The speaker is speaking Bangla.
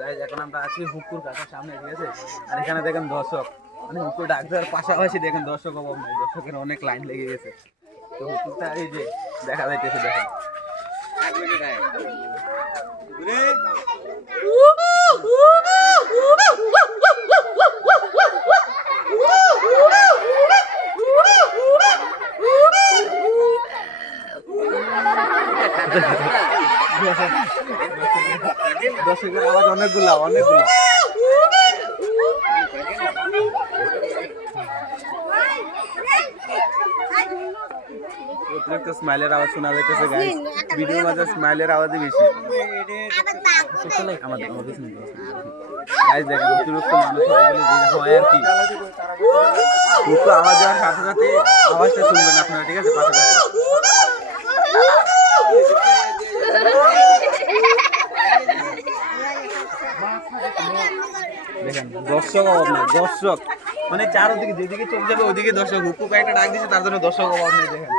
গাইস এখন আমরা আছি হুকুর কাকার সামনে, ঠিক আছে? আর এখানে দেখেন দর্শক, মানে হুকুর ডাক দেওয়ার পাশাপাশি দেখেন দর্শক অভাব নাই, দর্শকের অনেক লাইন লেগে গেছে। তো হুকুরটা এই যে দেখা যাইতেছে, দেখেন দর্শকের আওয়াজ অনেকগুলা। অতিরিক্ত স্মাইলের আওয়াজ শোনা যাইতেছে গাইস, ভিডিওর মাঝে স্মাইলের আওয়াজই বেশি। আমাদের গাইস দেখেন অতিরিক্ত মানুষ হয়ে গেলে যেটা হয় আর কি, একটু আওয়াজ হওয়ার সাথে সাথে আওয়াজটা শুনবেন আপনারা, ঠিক আছে? পাশে থাকুন। দেখেন দর্শক অভাব নেই, দর্শক মানে চারদিকে যেদিকে চলে যাবে ওইদিকে দর্শক। হুকু একটা ডাক দিচ্ছে তার জন্য দর্শক অভাব নেই, দেখেন।